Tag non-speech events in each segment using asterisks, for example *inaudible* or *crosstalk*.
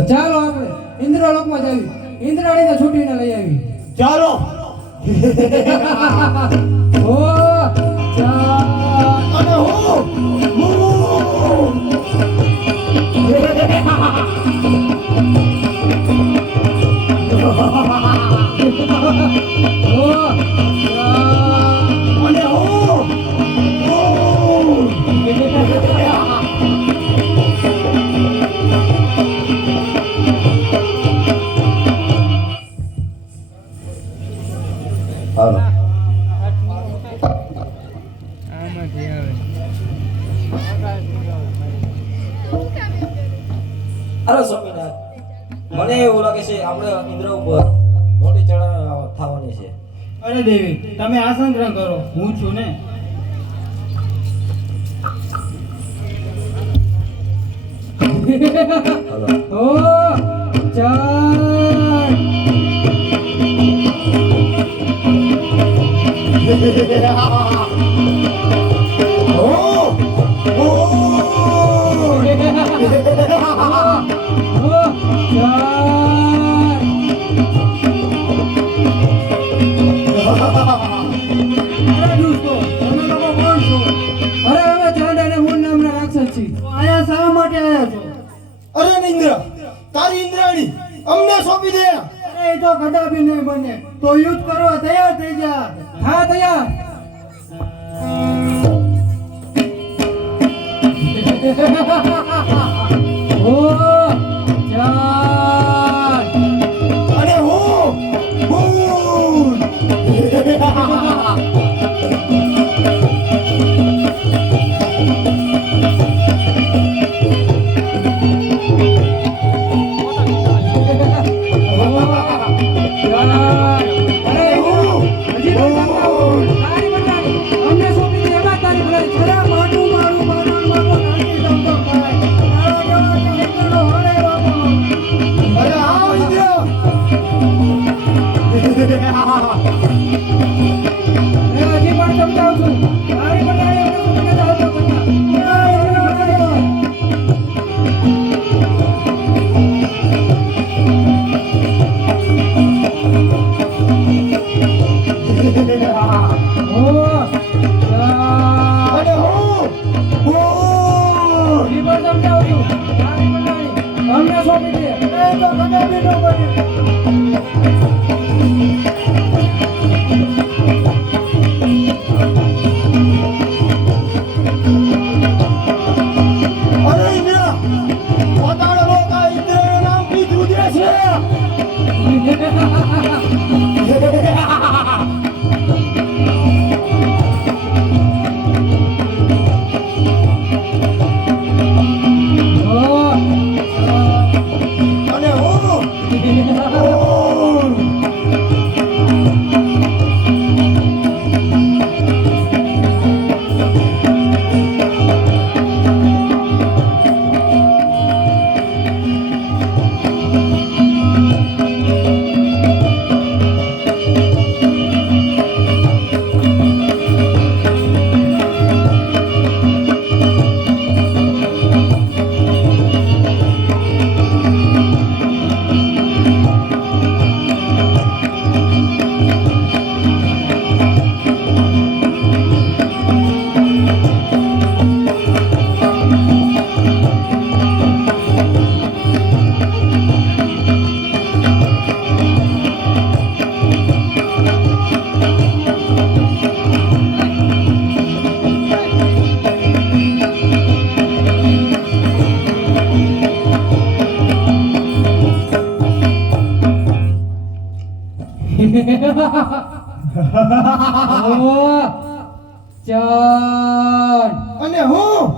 તો ચાલો આપણે ઇન્દ્રલોકમાં જઈએ. ઇન્દ્રાણીને છૂટીને લઈ આવી. ચાલો. ઓ અને હું. હાલો. અરે સ્વામિનાથ મને એવું લાગે છે આપણે ઇન્દ્ર ઉપર મોટી ચડા થવાની છે. અરે દેવી તમે આસન ગ્રહણ કરો. હું છું ને. *laughs* ઓ અરે ઇન્દ્ર તારી ઇન્દ્રાણી. અમને સોંપી દે. એ તો કદાપી નહીં બને. તો યુદ્ધ કરવા તૈયાર થઈ જા. હા, તૈયાર. *laughs* ઓ ચાર બધાની અમને સોંપી દે એ *laughs* અને હું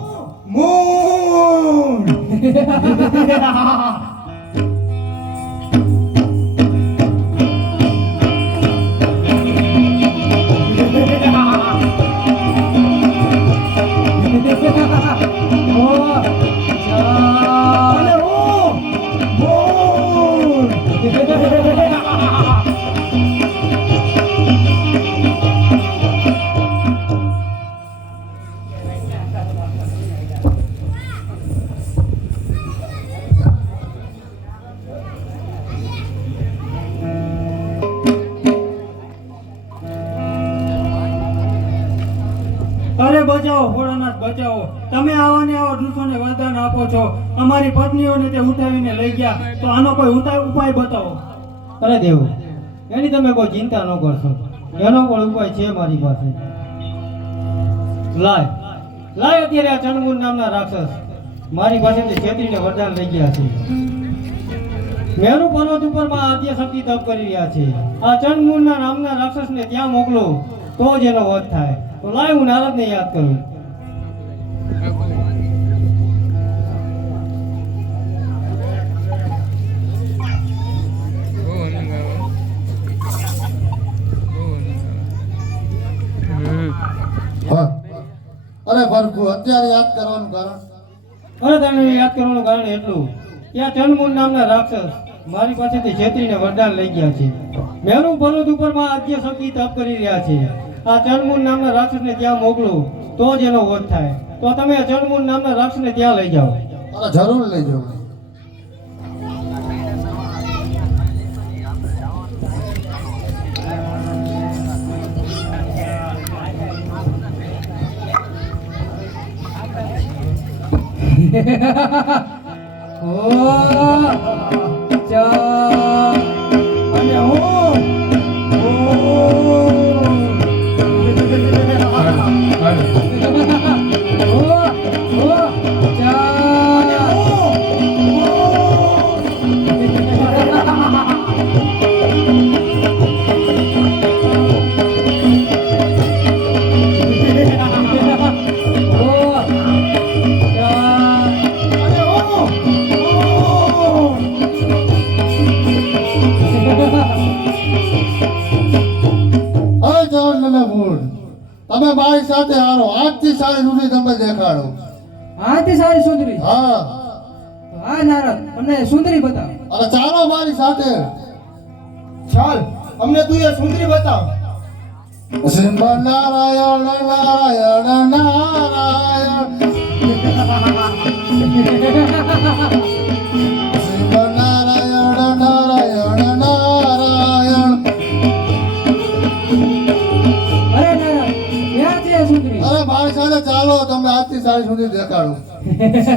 મૂળ *laughs* બચાવો બચાવો. તમે આવા ને આવા દૃશ્યોને વરદાન આપો છો. અમારી પત્નીઓને તે ઉઠાવીને લઈ ગયા. તો આનો કોઈ ઉપાય બતાવો. અરે દેવ, એની તમે કોઈ ચિંતા ન કરશો. એનો પણ ઉપાય છે મારી પાસે? લાય. લાય અત્યારે આ ચણમુન નામના રાક્ષસ. મારી પાસેથી છેતરીને વરદાન લઈ ગયા છે. મેરુ પર્વત ઉપરમાં આદ્ય શક્તિ તપ કરી રહ્યા છે. આ ચણમુનના નામના રાક્ષસને ત્યાં મોકલો, તો જ એનો વધ થાય. તો લાય હું નારદને યાદ કરું. અરે ભરખુ અત્યારે યાદ કરવાનું કારણ? અરે તને યાદ કરવાનું કારણ એટલું. ત્યાં આ નામના રાક્ષસ મારી પાસેથી છેતરીને વરદાન લઈ ગયા છે. મેરું ભરત ઉપરમાં આજ્ઞ શક્તિ તપ કરી રહ્યા છે. આ ચંદમુન નામના રાક્ષસને ત્યાં મોકલો તો જ એનો વધ થાય. તો તમે આ નામના રાક્ષસને ત્યાં લઈ જાઓ. જરૂર લઈ જાઉં ઓ *laughs* હવે જવાન તમે મારી સાથે હારો. આજથી સારી સુધી તમે દેખાડો. આજથી સારી સુંદરી હા. હા નારદ અમને સુંદરી બતાવ. અરે ચાલો મારી સાથે. ચાલ અમને તું એ સુંદરી બતાવ. સિંહ Narayan Narayan Narayan. Ha ha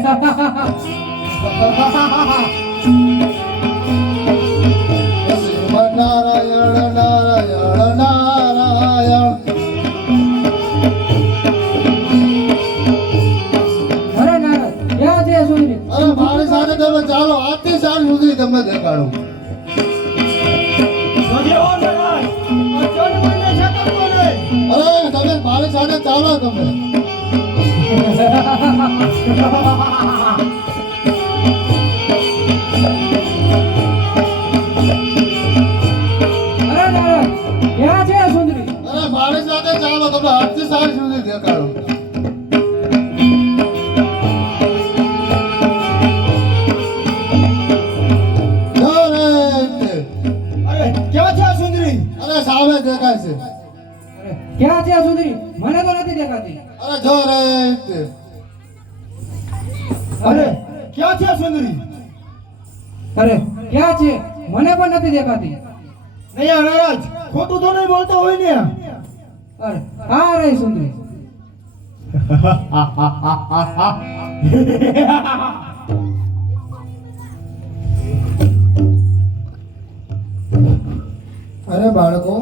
ha ha ha! ચાલો તમને આજથી સાડી સુધી દેખાડું અરે અરે ક્યાં છે આ સુંદરી? અરે સામે દેખાય છે. ક્યાં છે આ મને તો નથી દેખાતી. અરે જો રે અરે ક્યાં છે આ સુંદરી? અરે ક્યાં છે? મને પણ નથી દેખાતી. નહીં નરાજ. ખોટું તો નહીં બોલતો હોય ને અરે આ રહી સુંદરી. અરે બાળકો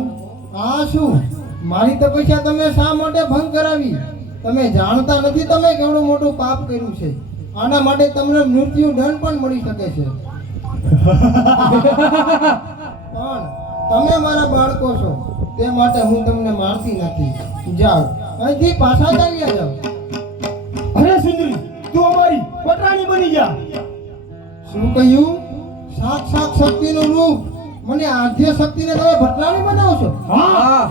આ શું? મારી તપસ્યા તમે શા માટે ભંગ કરાવી? તમે જાણતા નથી તમે કેવડું મોટું પાપ કર્યું છે. આના માટે તમને મૃત્યુ દંડ પણ મળી શકે છે. *laughs* તે માટે હું તમને મારતી નથી. જાઓ. અહીંથી પાછા ચાલ્યા જાઓ. અરે સુંદરી, તું અમારી પટરાણી બની જા. શું કહ્યું? સાત સાત શક્તિનું રૂપ. મને આધ્ય શક્તિને તમે ભટરાણી બનાવો છો? હા.